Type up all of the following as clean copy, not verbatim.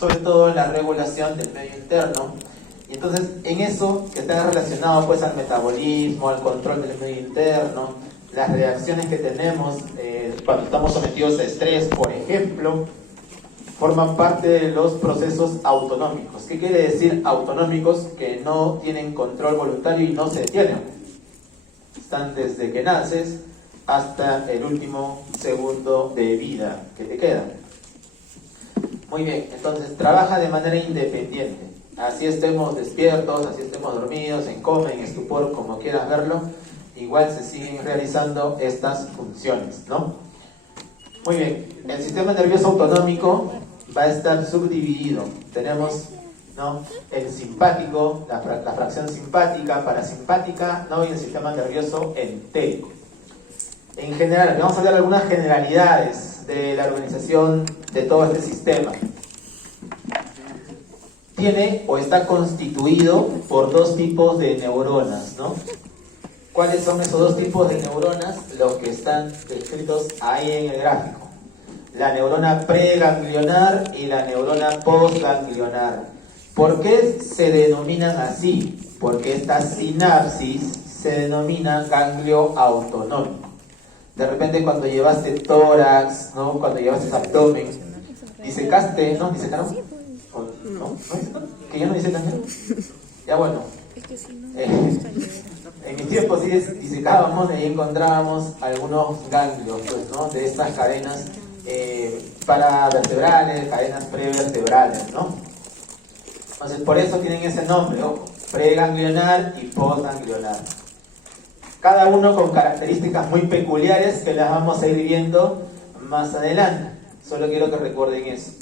sobre todo en la regulación del medio interno. Y entonces, en eso que está relacionado pues al metabolismo, al control del medio interno, las reacciones que tenemos cuando estamos sometidos a estrés, por ejemplo, forman parte de los procesos autonómicos. ¿Qué quiere decir autonómicos? Que no tienen control voluntario y no se detienen. Están desde que naces hasta el último segundo de vida que te queda. Muy bien, entonces trabaja de manera independiente. Así estemos despiertos, así estemos dormidos, en coma, en estupor, como quieras verlo, igual se siguen realizando estas funciones, ¿no? Muy bien, el sistema nervioso autonómico va a estar subdividido. Tenemos, ¿no?, el simpático, la fracción simpática, parasimpática, ¿no?, y el sistema nervioso entérico. En general, vamos a hablar de algunas generalidades de la organización de todo este sistema. Tiene o está constituido por dos tipos de neuronas, ¿no? ¿Cuáles son esos dos tipos de neuronas? Los que están descritos ahí en el gráfico. La neurona preganglionar y la neurona postganglionar. ¿Por qué se denominan así? Porque esta sinapsis se denomina ganglio autonómico. De repente cuando llevaste tórax, ¿no?, cuando llevaste abdomen, disecaste, ¿no? ¿Disecaron? ¿No? ¿Que ya no disecan? Ya bueno. En mis tiempos sí disecábamos y ahí encontrábamos algunos ganglios, pues, ¿no?, de estas cadenas paravertebrales, cadenas prevertebrales, ¿no? Entonces por eso tienen ese nombre, ojo, preganglionar y postganglionar. Cada uno con características muy peculiares que las vamos a ir viendo más adelante. Solo quiero que recuerden eso.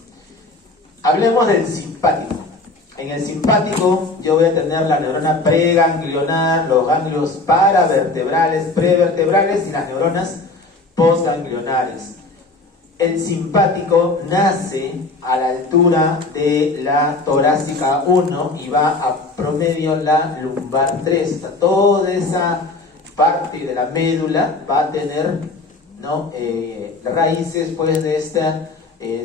Hablemos del simpático. En el simpático yo voy a tener la neurona preganglionar, los ganglios paravertebrales, prevertebrales y las neuronas postganglionares. El simpático nace a la altura de la torácica 1 y va a promedio la lumbar 3. O sea, toda esa parte de la médula va a tener, ¿no?, raíces pues de este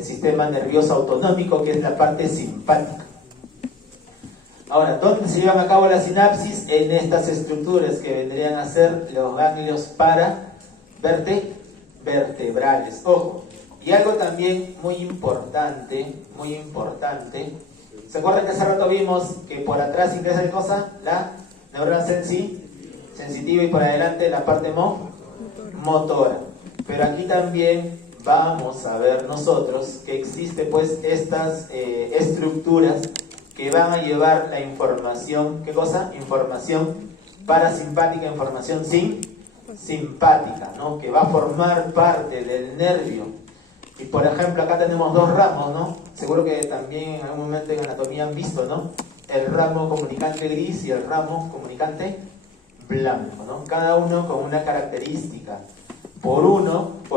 sistema nervioso autonómico, que es la parte simpática. Ahora, ¿dónde se llevan a cabo la sinapsis? En estas estructuras que vendrían a ser los ganglios paravertebrales. Ojo, y algo también muy importante, ¿se acuerdan que hace rato vimos que por atrás ingresa ¿qué cosa? La neurona sensitiva y por adelante la parte motora. Pero aquí también vamos a ver nosotros que existe pues estas estructuras que van a llevar la información, ¿qué cosa? Información parasimpática, información simpática, ¿no?, que va a formar parte del nervio. Y por ejemplo acá tenemos dos ramos, ¿no? Seguro que también en algún momento en anatomía han visto, ¿no?, el ramo comunicante gris y el ramo comunicante blanco, ¿no? Cada uno con una característica. Por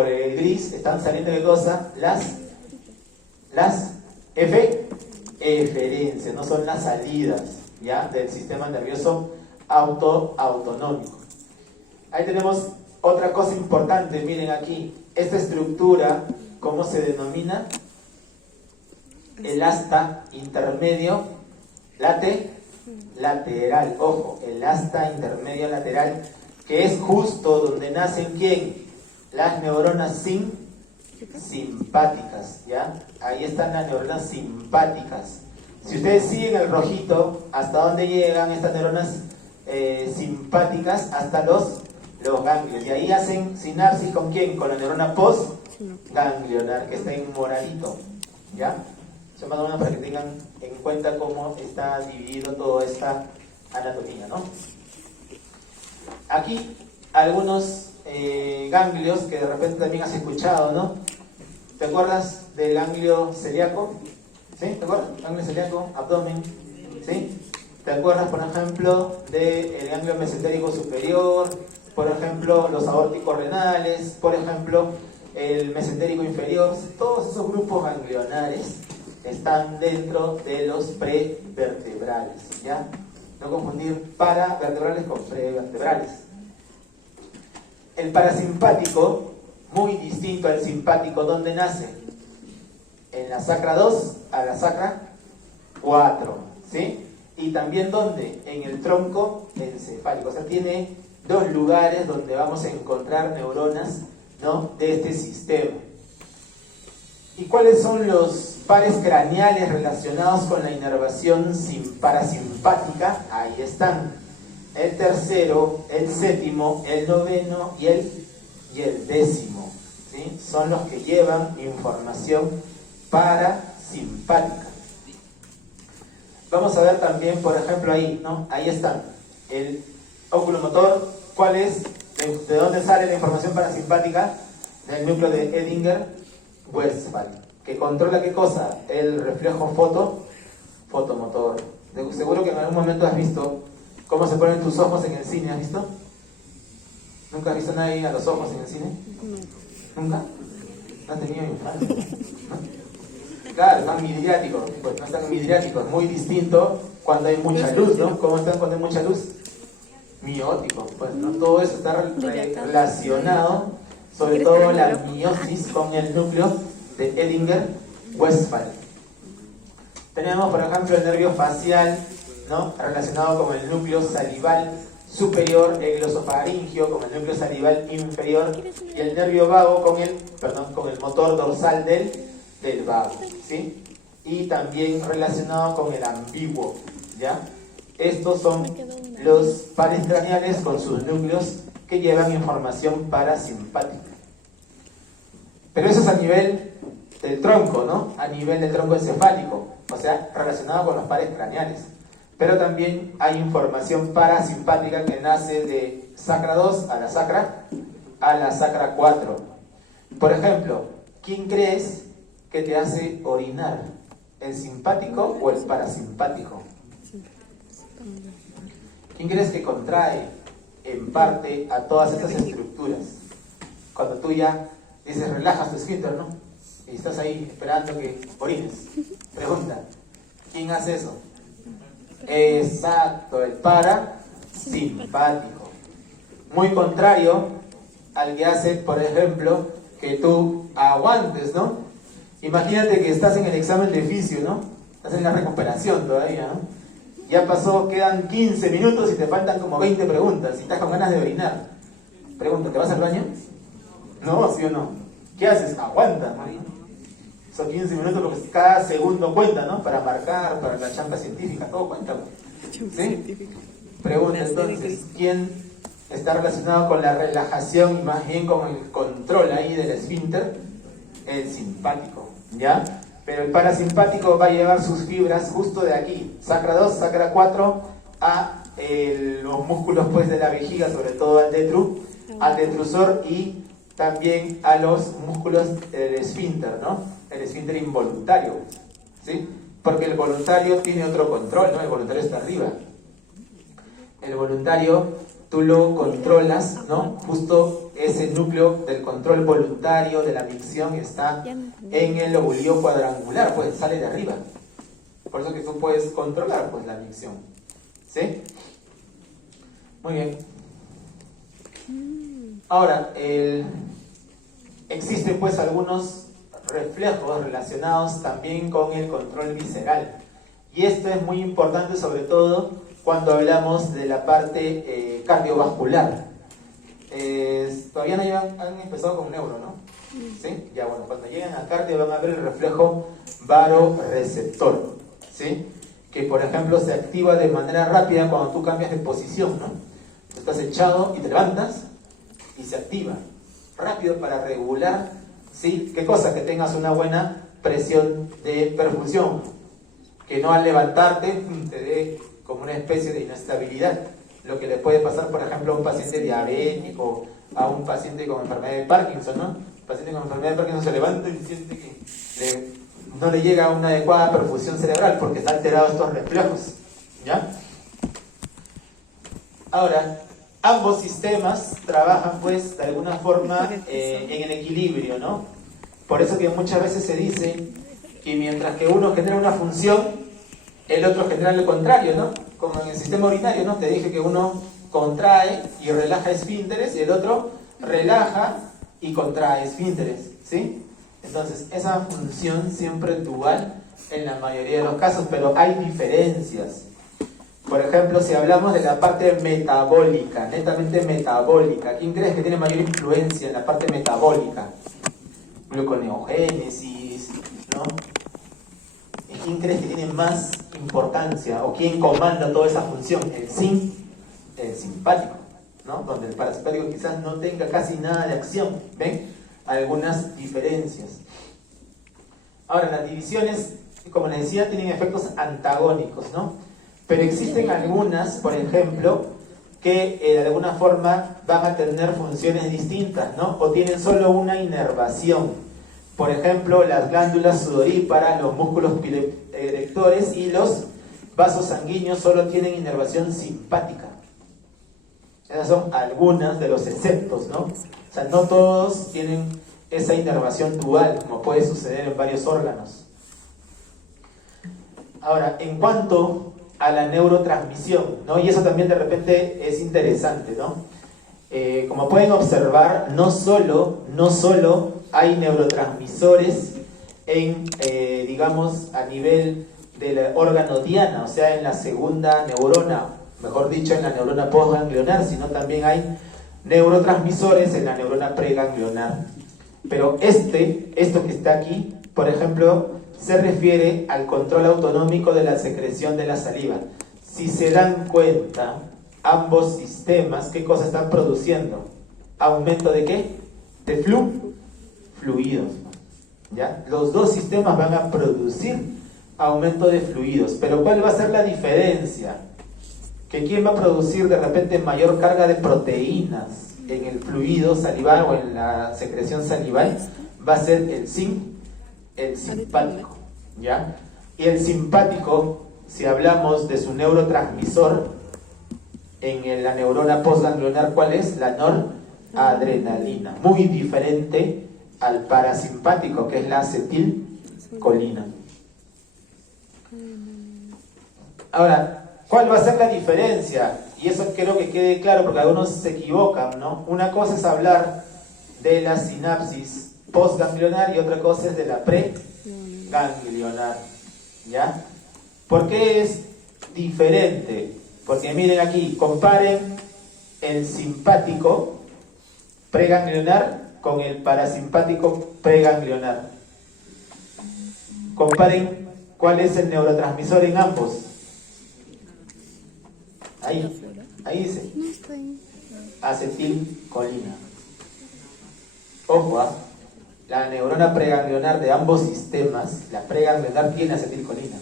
el gris están saliendo ¿qué cosa? Las eferencias, no son las salidas, ¿ya?, del sistema nervioso autonómico. Ahí tenemos otra cosa importante, miren aquí, esta estructura, ¿cómo se denomina? El asta intermedio lateral, ojo, el asta intermedio lateral, que es justo donde nacen ¿quién? Las neuronas simpáticas, ¿ya? Ahí están las neuronas simpáticas. Si ustedes siguen el rojito, ¿hasta dónde llegan estas neuronas simpáticas? Hasta los ganglios. Y ahí hacen sinapsis ¿con quién? Con la neurona postganglionar, que está en moradito, ¿ya? Se más o menos para que tengan en cuenta cómo está dividido toda esta anatomía, ¿no? Aquí algunos ganglios que de repente también has escuchado, ¿no? ¿Te acuerdas del ganglio celíaco? ¿Sí? ¿Te acuerdas? Ganglio celíaco, abdomen, ¿sí? ¿Te acuerdas, por ejemplo, del ganglio mesentérico superior? Por ejemplo, los aórticos renales, por ejemplo, el mesentérico inferior. Todos esos grupos ganglionares están dentro de los prevertebrales, ¿ya? No confundir paravertebrales con prevertebrales. El parasimpático, muy distinto al simpático, ¿dónde nace? En la sacra 2 a la sacra 4, ¿sí? Y también ¿dónde? En el tronco encefálico. O sea, tiene dos lugares donde vamos a encontrar neuronas, ¿no?, de este sistema. ¿Y cuáles son los pares craneales relacionados con la inervación parasimpática? Ahí están. El tercero, el séptimo, el noveno y el décimo, ¿sí? Son los que llevan información parasimpática. Vamos a ver también, por ejemplo, ahí, ¿no? Ahí están. El oculomotor, ¿cuál es? ¿De dónde sale la información parasimpática? Del núcleo de Edinger-Westphal, que controla ¿qué cosa? El reflejo fotomotor. Seguro que en algún momento has visto cómo se ponen tus ojos en el cine, ¿has visto? ¿Nunca has visto a nadie a los ojos en el cine? ¿Nunca? ¿No has tenido infancia? ¿No? Claro, están midriáticos, pues no están midriáticos, muy distinto cuando hay mucha luz, ¿no? ¿Cómo están cuando hay mucha luz? Mióticos, pues, ¿no? Todo eso está relacionado, sobre todo la miosis con el núcleo de Edinger-Westphal. Tenemos, por ejemplo, el nervio facial, ¿no?, relacionado con el núcleo salival superior, el glosofaringio con el núcleo salival inferior, y el nervio vago con el motor dorsal del vago, ¿sí? Y también relacionado con el ambiguo, ¿ya? Estos son los pares craneales con sus núcleos que llevan información parasimpática. Pero eso es a nivel del tronco, ¿no? A nivel del tronco encefálico, o sea, relacionado con los pares craneales. Pero también hay información parasimpática que nace de sacra 2 a la sacra 4. Por ejemplo, ¿quién crees que te hace orinar? ¿El simpático o el parasimpático? ¿Quién crees que contrae en parte a todas estas estructuras? Cuando tú ya dices, relajas tu esfínter, ¿no? Y estás ahí esperando que orines. Pregunta, ¿quién hace eso? Exacto, el parasimpático. Muy contrario al que hace, por ejemplo, que tú aguantes, ¿no? Imagínate que estás en el examen de fisio, ¿no? Estás en la recuperación todavía, ¿no? Ya pasó, quedan 15 minutos y te faltan como 20 preguntas y estás con ganas de orinar. Pregunta, ¿te vas al baño? No, ¿sí o no? ¿Qué haces? Aguanta, ¿no? Son 15 minutos porque cada segundo cuenta, ¿no? Para marcar, para la chamba científica, todo cuenta. ¿Sí? Pregunta entonces, ¿quién está relacionado con la relajación y más bien con el control ahí del esfínter? El simpático, ¿ya? Pero el parasimpático va a llevar sus fibras justo de aquí, sacra 2, sacra 4, a los músculos pues de la vejiga, sobre todo al detrusor y también a los músculos del esfínter, ¿no? El esfínter involuntario, ¿sí? Porque el voluntario tiene otro control, ¿no? El voluntario está arriba. El voluntario tú lo controlas, ¿no? Justo ese núcleo del control voluntario de la micción está en el lobulillo cuadrangular, pues sale de arriba. Por eso que tú puedes controlar pues la micción, ¿sí? Muy bien. Ahora, existen pues algunos reflejos relacionados también con el control visceral. Y esto es muy importante sobre todo cuando hablamos de la parte cardiovascular. Todavía no han empezado con neuro, ¿no? ¿Sí? Ya bueno, cuando lleguen a cardio van a ver el reflejo varoreceptor, ¿sí? Que por ejemplo se activa de manera rápida cuando tú cambias de posición, ¿no? Tú estás echado y te levantas y se activa rápido para regular, ¿sí? ¿Qué cosa? Que tengas una buena presión de perfusión, que no al levantarte te dé como una especie de inestabilidad, lo que le puede pasar por ejemplo a un paciente diabético, a un paciente con enfermedad de Parkinson, ¿no? El paciente con enfermedad de Parkinson se levanta y siente que no le llega una adecuada perfusión cerebral porque está alterado estos reflejos, ¿ya? Ahora, ambos sistemas trabajan pues de alguna forma en el equilibrio, ¿no? Por eso que muchas veces se dice que mientras que uno genera una función, el otro genera lo contrario, ¿no? Como en el sistema urinario, ¿no? Te dije que uno contrae y relaja esfínteres y el otro relaja y contrae esfínteres, ¿sí? Entonces, esa función siempre es dual en la mayoría de los casos, pero hay diferencias. Por ejemplo, si hablamos de la parte metabólica, netamente metabólica, ¿quién crees que tiene mayor influencia en la parte metabólica? Gluconeogénesis, ¿no? ¿Y quién crees que tiene más importancia? ¿O quién comanda toda esa función? El simpático, ¿no? Donde el parasimpático quizás no tenga casi nada de acción. ¿Ven? Algunas diferencias. Ahora, las divisiones, como les decía, tienen efectos antagónicos, ¿no? Pero existen algunas, por ejemplo, que de alguna forma van a tener funciones distintas, ¿no? O tienen solo una inervación. Por ejemplo, las glándulas sudoríparas, los músculos erectores y los vasos sanguíneos solo tienen inervación simpática. Esas son algunas de los exceptos, ¿no? O sea, no todos tienen esa inervación dual, como puede suceder en varios órganos. Ahora, en cuanto a la neurotransmisión, ¿no? Y eso también de repente es interesante, ¿no? Como pueden observar, no solo hay neurotransmisores en, digamos, a nivel del órgano diana, o sea, en la segunda neurona, mejor dicho, en la neurona postganglionar, sino también hay neurotransmisores en la neurona preganglionar. Pero esto que está aquí, por ejemplo, se refiere al control autonómico de la secreción de la saliva. Si se dan cuenta, ambos sistemas, ¿qué cosa están produciendo? ¿Aumento de qué? De fluidos. ¿Ya? Los dos sistemas van a producir aumento de fluidos. Pero ¿cuál va a ser la diferencia? Que ¿quién va a producir de repente mayor carga de proteínas en el fluido salival o en la secreción salival? Va a ser el simpático, ¿ya? Y el simpático, si hablamos de su neurotransmisor en la neurona postganglionar, ¿cuál es? La noradrenalina, muy diferente al parasimpático, que es la acetilcolina. Ahora, ¿cuál va a ser la diferencia? Y eso quiero que quede claro, porque algunos se equivocan, ¿no? Una cosa es hablar de la sinapsis postganglionar y otra cosa es de la preganglionar, ¿ya? ¿Por qué es diferente? Porque miren aquí, comparen el simpático preganglionar con el parasimpático preganglionar. Comparen cuál es el neurotransmisor en ambos. Ahí dice acetilcolina. Ojo, la neurona preganglionar de ambos sistemas, la preganglionar tiene acetilcolina.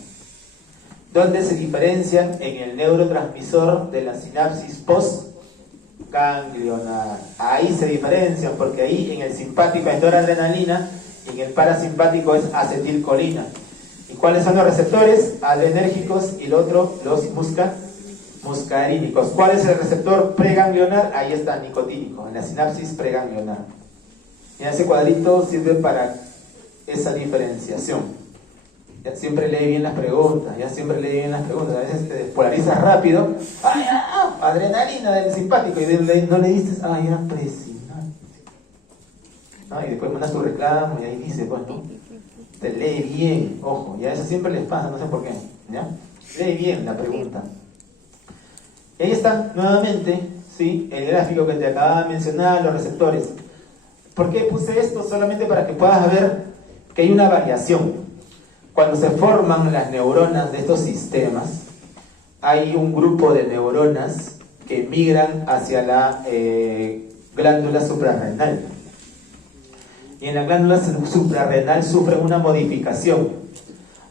¿Dónde se diferencian? En el neurotransmisor de la sinapsis postganglionar. Ahí se diferencian, porque ahí en el simpático es noradrenalina y en el parasimpático es acetilcolina. ¿Y cuáles son los receptores? Adrenérgicos y el otro, los muscarínicos. ¿Cuál es el receptor preganglionar? Ahí está, nicotínico, en la sinapsis preganglionar. Y ese cuadrito sirve para esa diferenciación. Ya siempre lee bien las preguntas, A veces te despolarizas rápido. Adrenalina del simpático. Y no le dices, era presinante. Y después mandas tu reclamo y ahí dice, pues, ¿no? Te lee bien, ojo. Y a eso siempre les pasa, no sé por qué. ¿Ya? Lee bien la pregunta. Y ahí está, nuevamente, ¿sí? El gráfico que te acababa de mencionar, los receptores. ¿Por qué puse esto? Solamente para que puedas ver que hay una variación. Cuando se forman las neuronas de estos sistemas, hay un grupo de neuronas que migran hacia la glándula suprarrenal. Y en la glándula suprarrenal sufren una modificación.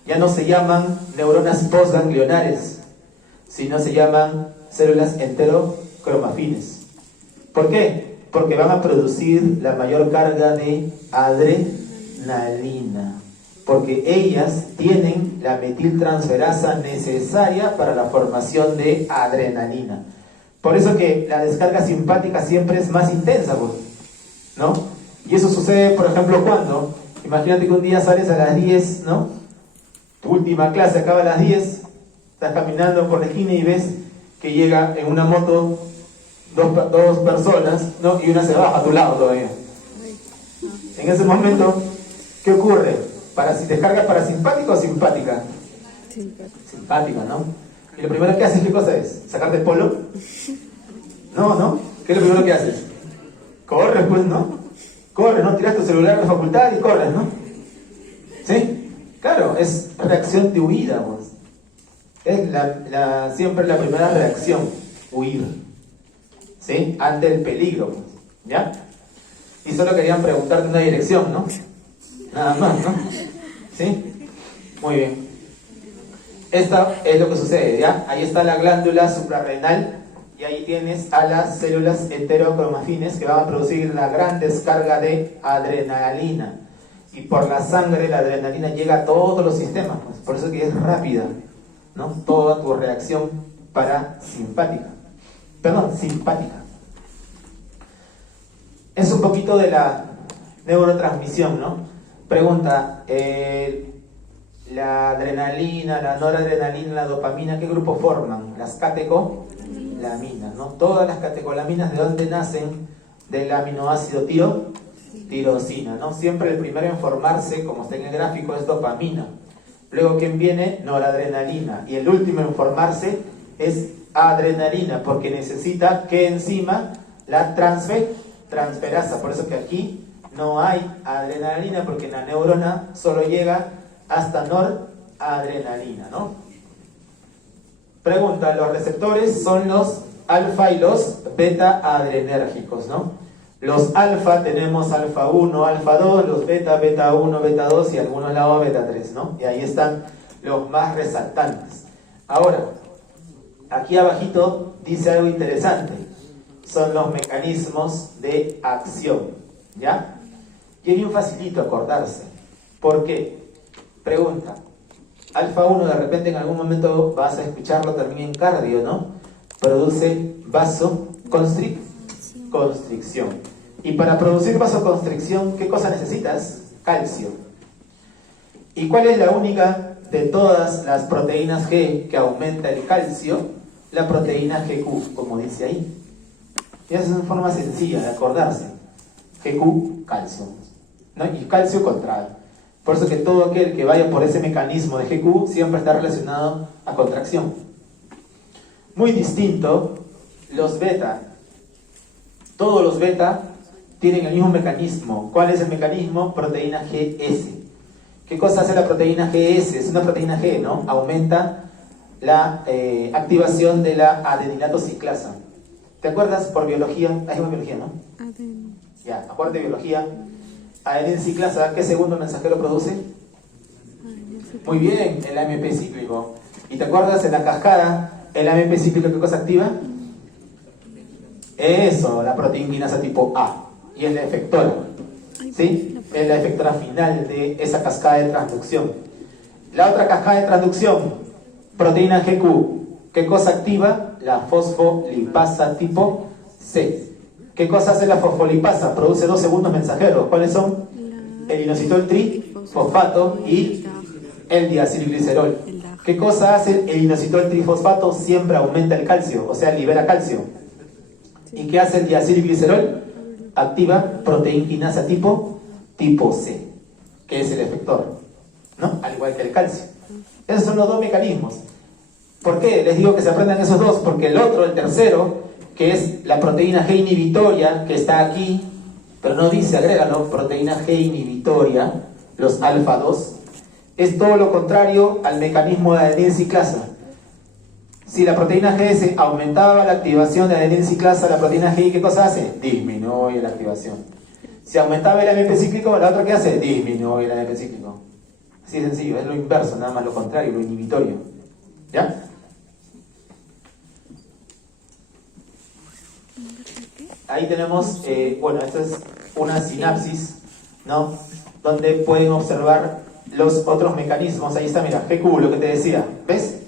Ya no se llaman neuronas postganglionares, sino se llaman células enterocromafines. ¿Por qué? Porque van a producir la mayor carga de adrenalina, porque ellas tienen la metiltransferasa necesaria para la formación de adrenalina. Por eso que la descarga simpática siempre es más intensa, ¿no? Y eso sucede, por ejemplo, cuando, imagínate que un día sales a las 10, ¿no? Tu última clase acaba a las 10, estás caminando por la esquina y ves que llega en una moto dos personas, ¿no? Y una se baja a tu lado todavía. En ese momento ¿Qué ocurre? ¿Descarga parasimpática o simpática? Simpática, ¿no? Y lo primero que haces, ¿qué cosa es? ¿Sacarte el polo? No, ¿no? ¿Qué es lo primero que haces? Corres, pues, ¿no? Corres, ¿no? Tiras tu celular a la facultad y corres, ¿no? ¿Sí? Claro, es reacción de huida, pues. Es siempre la primera reacción, huir. ¿Sí? Ante el peligro, pues. ¿Ya? Y solo querían preguntarte una dirección, ¿no? Nada más, ¿no? ¿Sí? Muy bien. Esto es lo que sucede, ¿ya? Ahí está la glándula suprarrenal y ahí tienes a las células enterocromafines que van a producir la gran descarga de adrenalina. Y por la sangre la adrenalina llega a todos los sistemas, pues. Por eso que es rápida, ¿no? Toda tu reacción simpática. Es un poquito de la neurotransmisión, ¿no? Pregunta, la adrenalina, la noradrenalina, la dopamina, ¿qué grupo forman? Las catecolaminas, ¿no? Todas las catecolaminas, ¿de dónde nacen? Del aminoácido tirosina, ¿no? Siempre el primero en formarse, como está en el gráfico, es dopamina. Luego, ¿quién viene? Noradrenalina. Y el último en formarse es adrenalina, porque necesita ¿qué enzima? La transferasa. Por eso que aquí no hay adrenalina, porque la neurona solo llega hasta noradrenalina, ¿no? Pregunta, los receptores son los alfa y los beta adrenérgicos, ¿no? Los alfa tenemos alfa 1, alfa 2, los beta, beta 1, beta 2 y algunos lados beta 3, ¿no? Y ahí están los más resaltantes. Ahora, aquí abajito dice algo interesante. Son los mecanismos de acción, ¿ya? Y es bien facilito acordarse. ¿Por qué? Pregunta. Alfa 1 de repente en algún momento vas a escucharlo también en cardio, ¿no? Produce vasoconstricción. Y para producir vasoconstricción, ¿qué cosa necesitas? Calcio. ¿Y cuál es la única de todas las proteínas G que aumenta el calcio? La proteína GQ, como dice ahí. Y esa es una forma sencilla de acordarse. GQ, calcio, ¿no? Y calcio contrae. Por eso que todo aquel que vaya por ese mecanismo de GQ siempre está relacionado a contracción. Muy distinto los beta. Todos los beta tienen el mismo mecanismo. ¿Cuál es el mecanismo? Proteína GS. ¿Qué cosa hace la proteína GS? Es una proteína G, ¿no? Aumenta la activación de la adenilato ciclasa. ¿Te acuerdas por biología? Hay una biología, ¿no? Ya, acuérdate de biología. Adenina ciclasa, ¿qué segundo mensajero produce? Muy bien, el AMP cíclico. ¿Y te acuerdas en la cascada, el AMP cíclico qué cosa activa? Eso, la proteína quinasa tipo A. Y es la efectora, ¿sí? Es la efectora final de esa cascada de transducción. La otra cascada de transducción, proteína GQ, ¿qué cosa activa? La fosfolipasa tipo C. ¿Qué cosa hace la fosfolipasa? Produce dos segundos mensajeros. ¿Cuáles son? El inositol trifosfato y el diacilglicerol. ¿Qué cosa hace el inositol trifosfato? Siempre aumenta el calcio, o sea, libera calcio. ¿Y qué hace el diacilglicerol? Activa proteína quinasa tipo C, que es el efector, ¿no? Al igual que el calcio. Esos son los dos mecanismos. ¿Por qué? Les digo que se aprendan esos dos, porque el otro, el tercero, que es la proteína G inhibitoria, que está aquí, pero no dice, agrégalo, proteína G inhibitoria, los alfa 2, es todo lo contrario al mecanismo de adenina ciclasa. Si la proteína GS aumentaba la activación de adenina ciclasa, la proteína GI, ¿qué cosa hace? Disminuye la activación. Si aumentaba el AMP cíclico, ¿la otra qué hace? Disminuye el AMP cíclico. Así de sencillo, es lo inverso, nada más lo contrario, lo inhibitorio. ¿Ya? Ahí tenemos, bueno, esta es una sinapsis, ¿no? Donde pueden observar los otros mecanismos. Ahí está, mira, GQ, lo que te decía, ¿ves?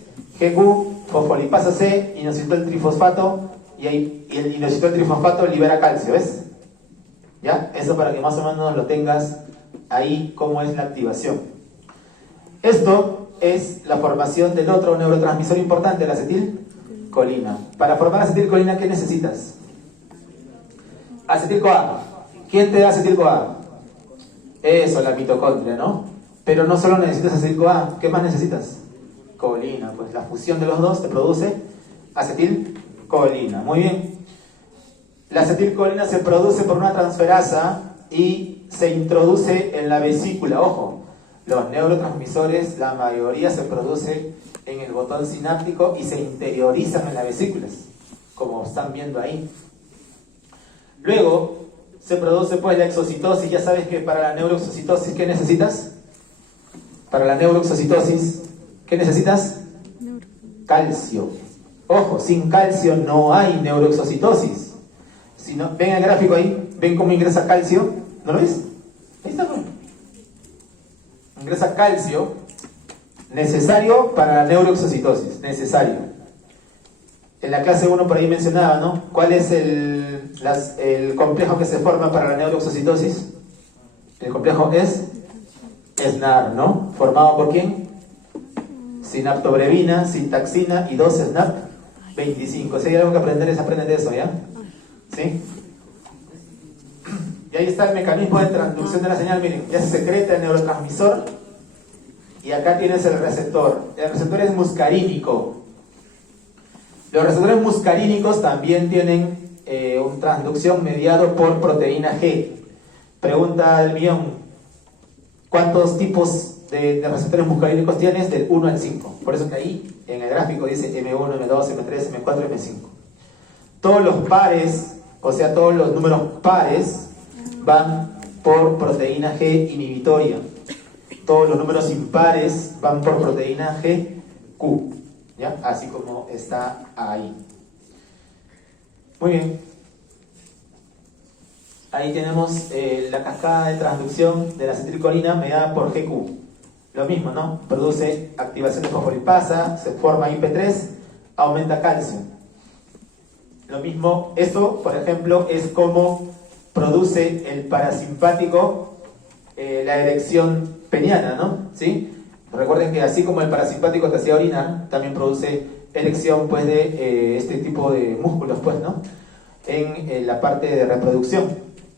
GQ, fosfolipasa C, inositol trifosfato, y el inositol trifosfato libera calcio, ¿ves? ¿Ya? Eso para que más o menos lo tengas ahí, cómo es la activación. Esto es la formación del otro neurotransmisor importante, la acetilcolina. Para formar acetilcolina, ¿qué necesitas? Acetil-CoA. ¿Quién te da acetil-CoA? Eso, la mitocondria, ¿no? Pero no solo necesitas acetil-CoA, ¿qué más necesitas? Colina, pues la fusión de los dos te produce acetilcolina. Muy bien. La acetilcolina se produce por una transferasa y se introduce en la vesícula. Ojo, los neurotransmisores, la mayoría se produce en el botón sináptico y se interiorizan en las vesículas, como están viendo ahí. Luego se produce pues la exocitosis. Ya sabes que para la neuroexocitosis, ¿qué necesitas? Para la neuroexocitosis, ¿qué necesitas? Calcio. Ojo, sin calcio no hay neuroexocitosis. Si no, ven el gráfico ahí, ven cómo ingresa calcio, ¿no lo ves? Ahí está, pues. Ingresa calcio, necesario para la neuroexocitosis, necesario. En la clase 1 por ahí mencionaba, ¿no? ¿Cuál es el complejo que se forma para la neuroexocitosis? El complejo es SNAR, ¿no? ¿Formado por quién? Sinaptobrevina, sintaxina y 2-SNAP25. Si hay algo que aprender es aprender de eso, ¿ya? ¿Sí? Y ahí está el mecanismo de transducción de la señal. Miren, ya se secreta el neurotransmisor y acá tienes el receptor. El receptor es muscarínico. Los receptores muscarínicos también tienen una transducción mediado por proteína G. Pregunta del millón: ¿cuántos tipos de receptores muscarínicos tienes? Del 1 al 5. Por eso que ahí en el gráfico dice M1, M2, M3, M4, M5. Todos los pares, o sea, todos los números pares van por proteína G inhibitoria. Todos los números impares van por proteína GQ, ¿ya? Así como está ahí. Muy bien. Ahí tenemos la cascada de transducción de la acetilcolina mediada por GQ. Lo mismo, ¿no? Produce activación de fosfolipasa, se forma IP3, aumenta calcio. Lo mismo, eso, por ejemplo, es como produce el parasimpático la erección peniana, ¿no? ¿Sí? Recuerden que así como el parasimpático te hacía orinar, también produce erección, pues, de este tipo de músculos, pues, ¿no? En la parte de reproducción,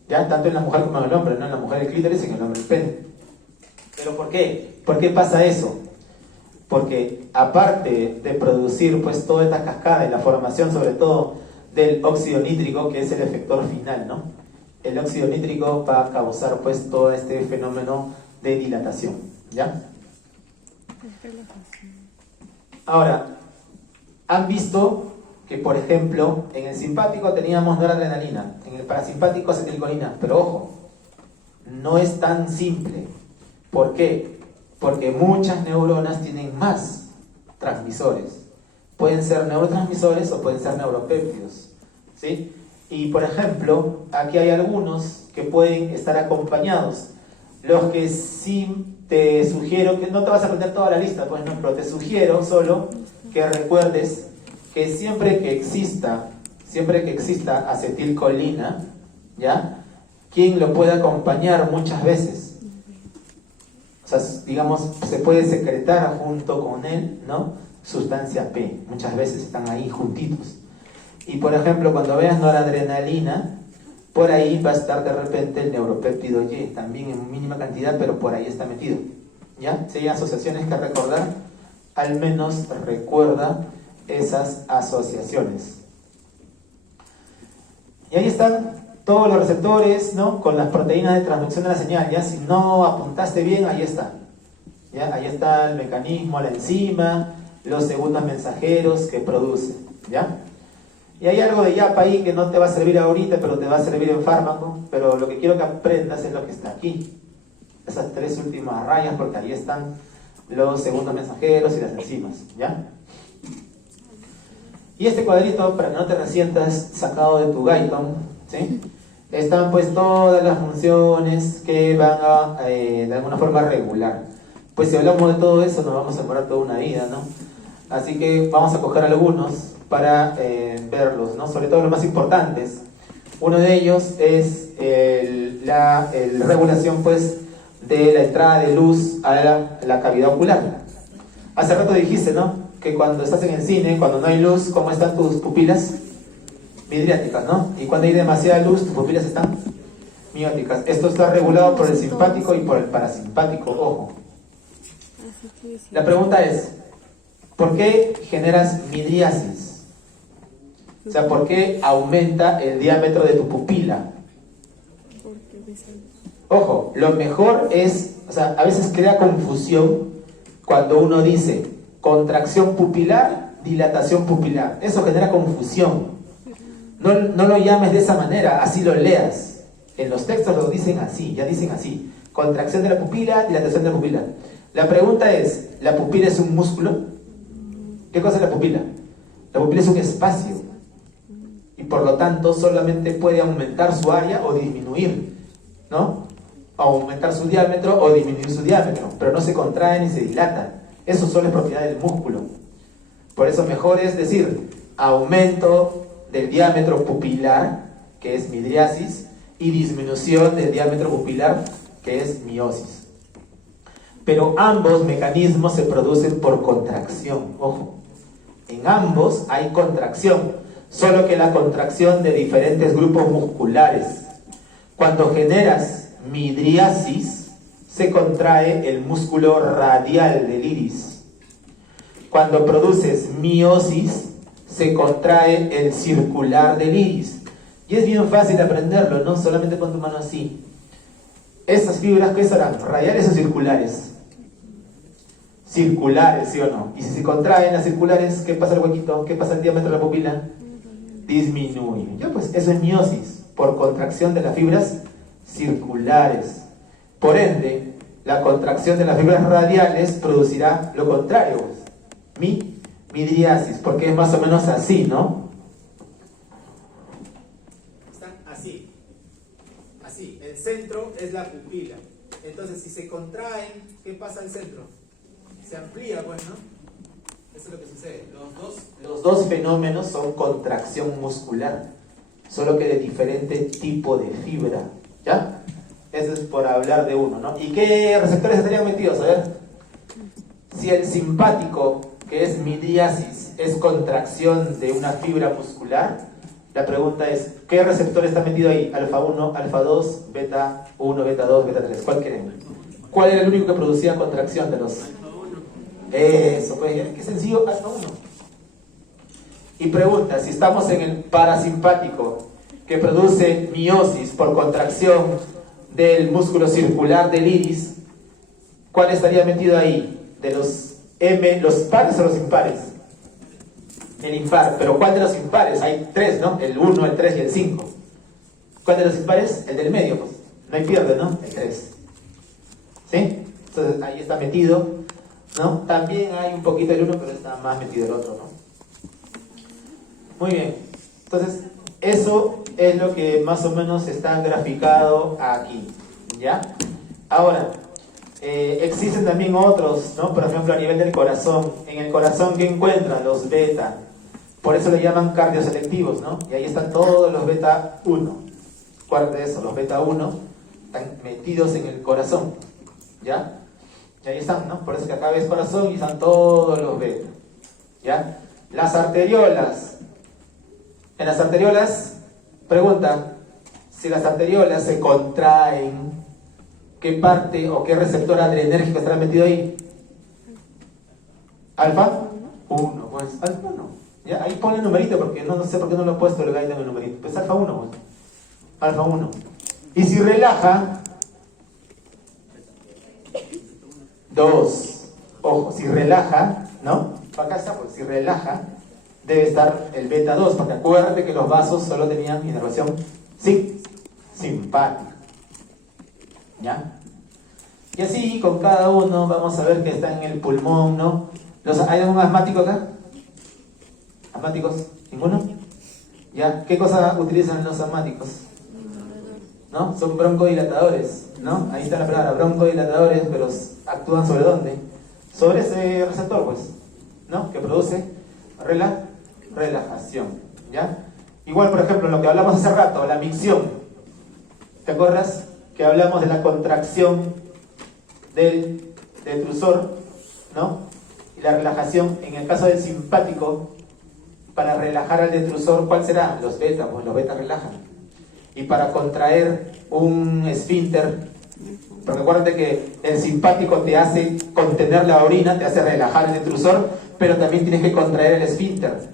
¿ya? Tanto en la mujer como en el hombre, ¿no? En la mujer el clítoris y en el hombre el pene. ¿Pero por qué? ¿Por qué pasa eso? Porque aparte de producir, pues, toda esta cascada y la formación, sobre todo, del óxido nítrico, que es el efector final, ¿no? El óxido nítrico va a causar, pues, todo este fenómeno de dilatación, ¿ya? Ahora, han visto que, por ejemplo, en el simpático teníamos noradrenalina, en el parasimpático acetilcolina, pero ojo, no es tan simple. ¿Por qué? Porque muchas neuronas tienen más transmisores. Pueden ser neurotransmisores o pueden ser neuropéptidos, ¿sí? Y, por ejemplo, aquí hay algunos que pueden estar acompañados. Los que sí te sugiero, que no te vas a aprender toda la lista, pues no, pero te sugiero solo que recuerdes que siempre que exista acetilcolina, ¿ya? ¿Quién lo puede acompañar muchas veces? O sea, digamos, se puede secretar junto con él, ¿no? Sustancia P, muchas veces están ahí juntitos. Y por ejemplo, cuando veas noradrenalina, por ahí va a estar de repente el neuropéptido Y, también en mínima cantidad, pero por ahí está metido, ¿ya? Si hay asociaciones que recordar, al menos recuerda esas asociaciones. Y ahí están todos los receptores, ¿no? Con las proteínas de transducción de la señal, ¿ya? Si no apuntaste bien, ahí está, ¿ya? Ahí está el mecanismo, la enzima, los segundos mensajeros que produce, ¿ya? Y hay algo de YAP ahí que no te va a servir ahorita, pero te va a servir en fármaco. Pero lo que quiero que aprendas es lo que está aquí. Esas tres últimas rayas, porque ahí están los segundos mensajeros y las enzimas, ¿ya? Y este cuadrito, para que no te resientas sacado de tu Gaiton, ¿sí? Están pues todas las funciones que van a, de alguna forma, regular. Pues si hablamos de todo eso, nos vamos a demorar toda una vida, ¿no? Así que vamos a coger algunos para verlos, ¿no? Sobre todo los más importantes. Uno de ellos es la regulación, pues, de la entrada de luz a la cavidad ocular. Hace rato dijiste, ¿no? Que cuando estás en el cine, cuando no hay luz, ¿cómo están tus pupilas? Midriáticas, ¿no? Y cuando hay demasiada luz, tus pupilas están mióticas. Esto está regulado por el simpático y por el parasimpático, ojo. La pregunta es, ¿por qué generas midriasis? O sea, ¿por qué aumenta el diámetro de tu pupila? Ojo, lo mejor es, o sea, a veces crea confusión cuando uno dice contracción pupilar, dilatación pupilar. Eso genera confusión. No lo llames de esa manera, así lo leas. En los textos lo dicen así, ya dicen así. Contracción de la pupila, dilatación de la pupila. La pregunta es, ¿la pupila es un músculo? ¿Qué cosa es la pupila? La pupila es un espacio. Y por lo tanto solamente puede aumentar su área o disminuir, ¿no? Aumentar su diámetro o disminuir su diámetro, pero no se contrae ni se dilata. Eso solo es propiedad del músculo. Por eso mejor es decir, aumento del diámetro pupilar, que es midriasis, y disminución del diámetro pupilar, que es miosis. Pero ambos mecanismos se producen por contracción, ojo. En ambos hay contracción, solo que la contracción de diferentes grupos musculares. Cuando generas midriasis, se contrae el músculo radial del iris. Cuando produces miosis, se contrae el circular del iris. Y es bien fácil aprenderlo, ¿no? Solamente pon tu mano así. Estas fibras, ¿qué serán? ¿Radiales o circulares? Circulares, ¿sí o no? Y si se contraen las circulares, ¿qué pasa el huequito? ¿Qué pasa el diámetro de la pupila? Disminuye. Ya pues, eso es miosis, por contracción de las fibras circulares. Por ende, la contracción de las fibras radiales producirá lo contrario, pues. Midriasis, porque es más o menos así, ¿no? Están así. Así. El centro es la pupila. Entonces, si se contraen, ¿qué pasa al centro? Se amplía, pues, ¿no? Eso es lo que sucede. Los dos fenómenos son contracción muscular, solo que de diferente tipo de fibra, ¿ya? Eso es por hablar de uno, ¿no? ¿Y qué receptores estarían metidos? A ver. Si el simpático, que es midriasis, es contracción de una fibra muscular, la pregunta es, ¿qué receptor está metido ahí? Alfa 1, alfa 2, beta 1, beta 2, beta 3. ¿Cuál queremos? ¿Cuál era el único que producía contracción de los? Eso, pues, qué sencillo, alfa 1. Y pregunta, si estamos en el parasimpático, que produce miosis por contracción del músculo circular del iris, ¿cuál estaría metido ahí? De los los pares o los impares. El impar, pero ¿cuál de los impares? Hay tres, ¿no? El 1, el 3 y el 5. ¿Cuál de los impares? El del medio, pues. No hay pierde, ¿no? El 3. ¿Sí? Entonces ahí está metido, ¿no? También hay un poquito el 1, pero está más metido el otro, ¿no? Muy bien. Entonces, eso es lo que más o menos está graficado aquí, ¿ya? Ahora, existen también otros, ¿no? Por ejemplo, a nivel del corazón. En el corazón, ¿qué encuentran? Los beta. Por eso le llaman cardioselectivos, ¿no? Y ahí están todos los beta 1. Acuérdate de eso, los beta 1 están metidos en el corazón, ¿ya? Y ahí están, ¿no? Por eso que acá ves corazón y están todos los beta, ¿ya? Las arteriolas. En las arteriolas, pregunta, si las arteriolas se contraen, ¿qué parte o qué receptor adrenérgico estará metido ahí? Alfa 1, pues alfa 1. ¿Ya? Ahí pone el numerito porque no sé por qué no lo he puesto el guide en el numerito. Pues alfa 1, pues. Alfa 1. Y si relaja, 2. Ojo, si relaja, ¿no? Acá está, pues si relaja, debe estar el beta 2, porque acuérdate que los vasos solo tenían inervación simpática. ¿Ya? Y así con cada uno vamos a ver que está en el pulmón, ¿no? ¿Hay algún asmático acá? ¿Asmáticos? ¿Ninguno? ¿Ya? ¿Qué cosa utilizan los asmáticos? ¿No? Son broncodilatadores, ¿no? Ahí está la palabra, broncodilatadores, pero actúan ¿sobre dónde? Sobre ese receptor, pues, ¿no? Que produce relajación, ¿ya? Igual, por ejemplo, lo que hablamos hace rato, la micción. ¿Te acuerdas? Que hablamos de la contracción del detrusor, ¿no? Y la relajación, en el caso del simpático, para relajar al detrusor, ¿cuál será? Los beta, pues los beta relajan. Y para contraer un esfínter, porque acuérdate que el simpático te hace contener la orina, te hace relajar el detrusor, pero también tienes que contraer el esfínter.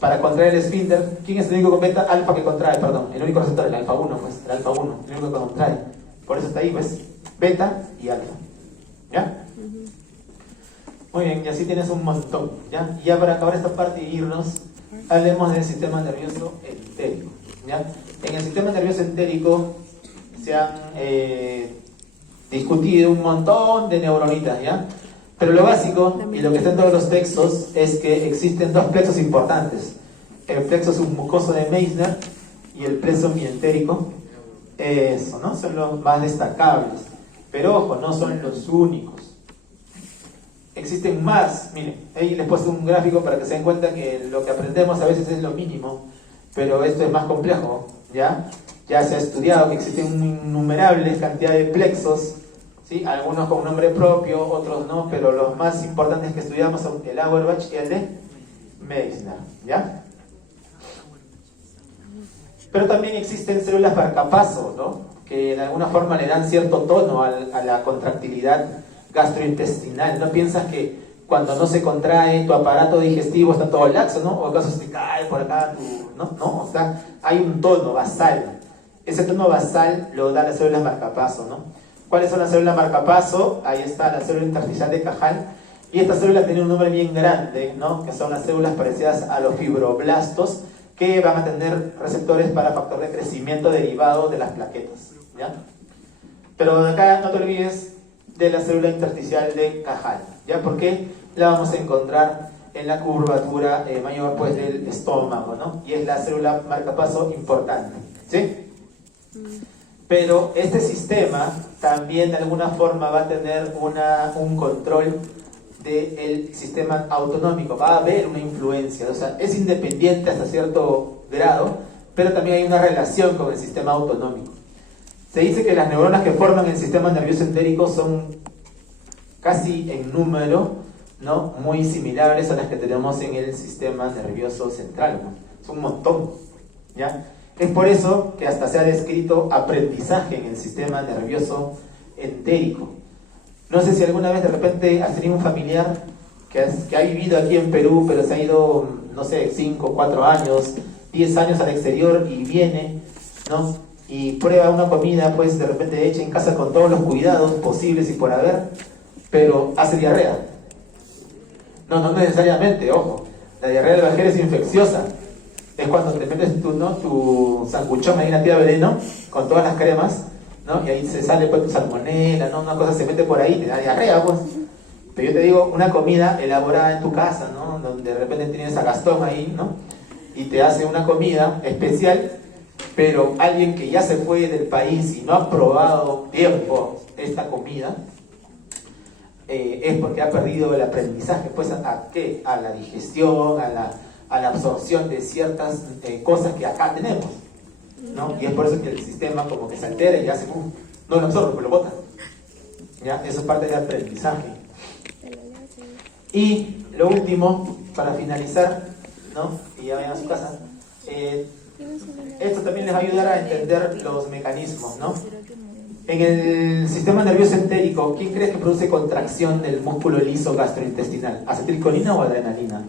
Para contraer el esfínter, ¿quién es el único con beta alfa que contrae? Perdón, el único receptor, el alfa 1, pues, el alfa 1, el único que contrae. Por eso está ahí, pues, beta y alfa. ¿Ya? Muy bien, y así tienes un montón. ¿Ya? Y ya para acabar esta parte y irnos, hablemos del sistema nervioso entérico. ¿Ya? En el sistema nervioso entérico se han discutido un montón de neuronitas, ¿ya? Pero lo básico, y lo que está en todos los textos, es que existen dos plexos importantes. El plexo submucoso de Meissner y el plexo mientérico. Eso, ¿no? Son los más destacables. Pero ojo, no son los únicos. Existen más. Miren, ahí les he puesto un gráfico para que se den cuenta que lo que aprendemos a veces es lo mínimo, pero esto es más complejo, ¿ya? Ya se ha estudiado que existen innumerables cantidades de plexos, ¿sí? Algunos con nombre propio, otros no, pero los más importantes que estudiamos son el Auerbach y el de Meissner, ¿ya? Pero también existen células marcapaso, ¿no? Que de alguna forma le dan cierto tono a la contractilidad gastrointestinal. No piensas que cuando no se contrae tu aparato digestivo está todo laxo, ¿no? O acaso se te cae por acá, no, no, o sea, hay un tono basal. Ese tono basal lo da la célula marcapaso, ¿no? ¿Cuáles son las células marcapaso? Ahí está la célula intersticial de Cajal. Y esta célula tiene un nombre bien grande, ¿no? Que son las células parecidas a los fibroblastos, que van a tener receptores para factor de crecimiento derivado de las plaquetas, ¿ya? Pero de acá no te olvides de la célula intersticial de Cajal, ¿ya? Porque la vamos a encontrar en la curvatura mayor, pues, del estómago, ¿no? Y es la célula marcapaso importante, ¿sí? Pero este sistema también de alguna forma va a tener un control del sistema autonómico, va a haber una influencia, o sea, es independiente hasta cierto grado, pero también hay una relación con el sistema autonómico. Se dice que las neuronas que forman el sistema nervioso entérico son casi en número, ¿no?, muy similares a las que tenemos en el sistema nervioso central, ¿no? Es un montón, ¿ya? Es por eso que hasta se ha descrito aprendizaje en el sistema nervioso entérico. No sé si alguna vez de repente has tenido un familiar que ha vivido aquí en Perú, pero se ha ido, no sé, 5, 4 años, 10 años al exterior y viene, ¿no? Y prueba una comida, pues de repente hecha en casa con todos los cuidados posibles y por haber, pero hace diarrea. No necesariamente, ojo. La diarrea del bajel es infecciosa. Es cuando te metes tu sanguchón ahí en la tía veneno con todas las cremas, ¿no? Y ahí se sale pues tu salmonela, ¿no? Una cosa se mete por ahí, te da diarrea, pues. Pero yo te digo, una comida elaborada en tu casa, ¿no? Donde de repente tienes a Gastón ahí, ¿no? Y te hace una comida especial, pero alguien que ya se fue del país y no ha probado tiempo esta comida, es porque ha perdido el aprendizaje, pues, ¿a qué? A la digestión, a la absorción de ciertas cosas que acá tenemos, ¿no? Y es por eso que el sistema como que se altera y hace, no lo absorbe, pues lo bota, ¿ya? Eso es parte del aprendizaje. Y lo último, para finalizar, ¿no?, y ya vayan a su casa, esto también les va a ayudar a entender los mecanismos, ¿no? En el sistema nervioso entérico, ¿quién crees que produce contracción del músculo liso gastrointestinal? ¿Acetilcolina o adrenalina?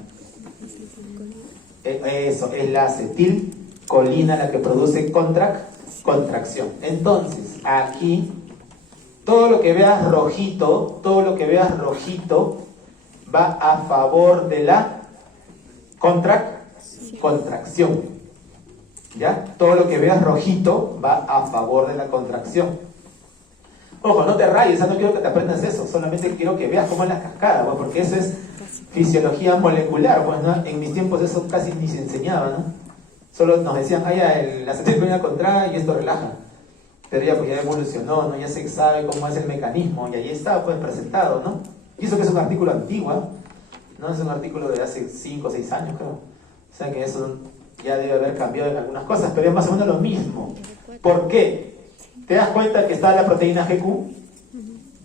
Eso, es la acetilcolina la que produce contracción. Entonces, aquí, todo lo que veas rojito, va a favor de la contracción. ¿Ya? Todo lo que veas rojito va a favor de la contracción. Ojo, no te rayes, no quiero que te aprendas eso, solamente quiero que veas cómo es la cascada, pues, porque eso es fisiología molecular, pues, ¿no? En mis tiempos eso casi ni se enseñaba, ¿no? Solo nos decían, la acetilcolina contrae y esto relaja. Pero ya, pues, ya evolucionó, ¿no? Ya se sabe cómo es el mecanismo y ahí está, pues, presentado, ¿no? Y eso que es un artículo antiguo, ¿no? Es un artículo de hace 5 o 6 años, creo. O sea que eso ya debe haber cambiado en algunas cosas, pero es más o menos lo mismo. ¿Por qué? ¿Te das cuenta que está la proteína GQ?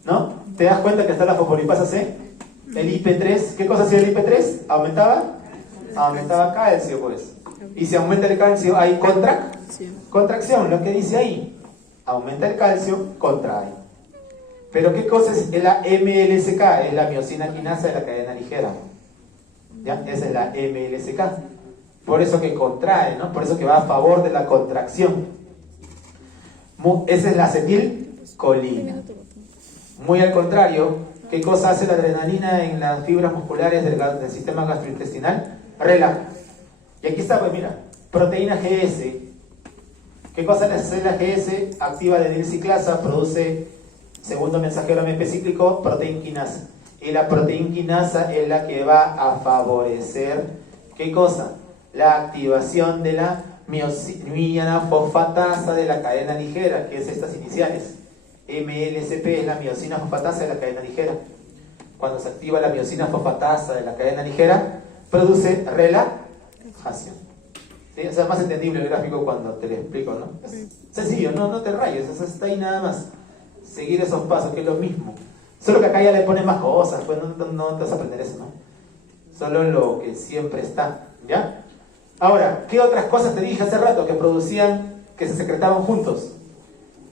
¿No? ¿Te das cuenta que está la fosfolipasa C? El IP3, ¿qué cosa hacía el IP3? ¿Aumentaba? Aumentaba calcio, pues. Y si aumenta el calcio, hay contracción, lo que dice ahí. Aumenta el calcio, contrae. Pero ¿qué cosa es la MLSK? Es la miosina quinasa de la cadena ligera. ¿Ya? Esa es la MLSK. Por eso que contrae, ¿no? Por eso que va a favor de la contracción. Esa es la acetilcolina. Muy al contrario, ¿qué cosa hace la adrenalina en las fibras musculares del sistema gastrointestinal? Relaja. Y aquí está, pues mira, proteína GS. ¿Qué cosa hace la GS? Activa la adenilciclasa, produce segundo mensajero AMP cíclico, proteínquinasa. Y la proteínquinasa es la que va a favorecer, ¿qué cosa? La activación de la miosina fosfatasa de la cadena ligera, que es estas iniciales. MLSP es la miosina fosfatasa de la cadena ligera. Cuando se activa la miosina fosfatasa de la cadena ligera, produce relajación. ¿Sí? O sea, es más entendible el gráfico cuando te lo explico, ¿no? Es sencillo, no te rayes, o sea, está ahí nada más. Seguir esos pasos, que es lo mismo. Solo que acá ya le pones más cosas, pues no te vas a aprender eso, ¿no? Solo lo que siempre está, ¿ya? Ahora, ¿qué otras cosas te dije hace rato que producían, que se secretaban juntos?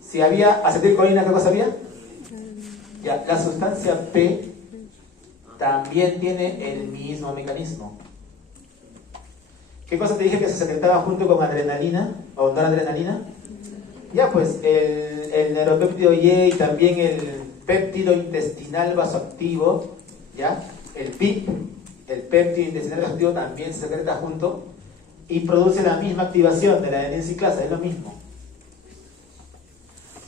Si había acetilcolina, ¿qué cosa había? Ya, la sustancia P también tiene el mismo mecanismo. ¿Qué cosa te dije que se secretaba junto con adrenalina o noradrenalina? Ya, pues el neuropéptido Y y también el péptido intestinal vasoactivo, ¿ya? El PIP, el péptido intestinal vasoactivo también se secreta junto y produce la misma activación de la adenilciclasa, es lo mismo.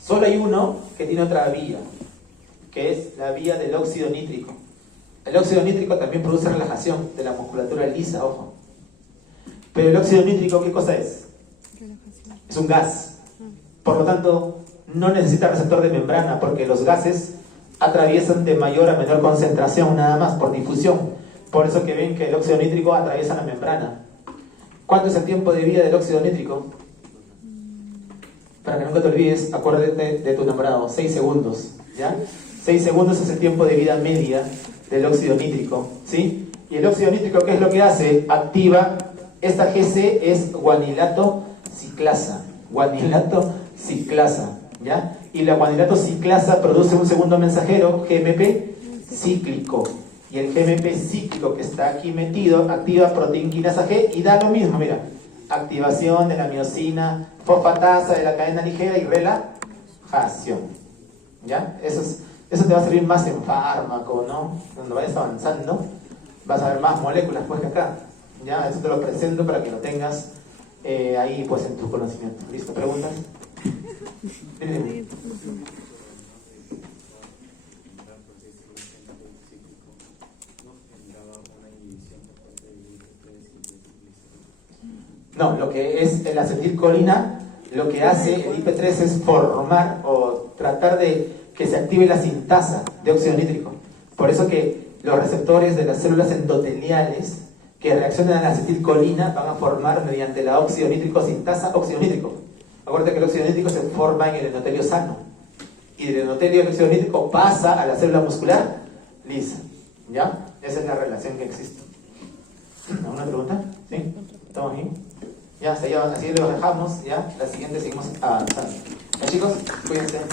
Solo hay uno que tiene otra vía, que es la vía del óxido nítrico. El óxido nítrico también produce relajación de la musculatura lisa, ojo. Pero el óxido nítrico, ¿qué cosa es? Relajación. Es un gas. Por lo tanto, no necesita receptor de membrana, porque los gases atraviesan de mayor a menor concentración, nada más, por difusión. Por eso que ven que el óxido nítrico atraviesa la membrana. ¿Cuánto es el tiempo de vida del óxido nítrico? Para que nunca te olvides, acuérdate de tu nombrado, 6 segundos, ¿ya? 6 segundos es el tiempo de vida media del óxido nítrico, ¿sí? Y el óxido nítrico, ¿qué es lo que hace? Activa, esta GC es guanilato ciclasa, ¿ya? Y la guanilato ciclasa produce un segundo mensajero, GMP cíclico. Y el GMP cíclico que está aquí metido activa proteínquinasa G y da lo mismo, mira. Activación de la miosina fosfatasa de la cadena ligera y relajación. ¿Ya? Eso te va a servir más en fármaco, ¿no? Cuando vayas avanzando, vas a ver más moléculas pues que acá. ¿Ya? Eso te lo presento para que lo tengas ahí pues en tu conocimiento. ¿Listo? ¿Preguntas? No, lo que es el acetilcolina, lo que hace el IP3 es formar o tratar de que se active la sintasa de óxido nítrico. Por eso que los receptores de las células endoteliales que reaccionan a la acetilcolina van a formar mediante la óxido nítrico sintasa óxido nítrico. Acuérdate que el óxido nítrico se forma en el endotelio sano. Y del endotelio el óxido nítrico pasa a la célula muscular lisa. ¿Ya? Esa es la relación que existe. ¿Alguna pregunta? ¿Sí? ¿Estamos bien? Ya, así lo dejamos, ya. La siguiente seguimos avanzando. Ya, chicos, cuídense.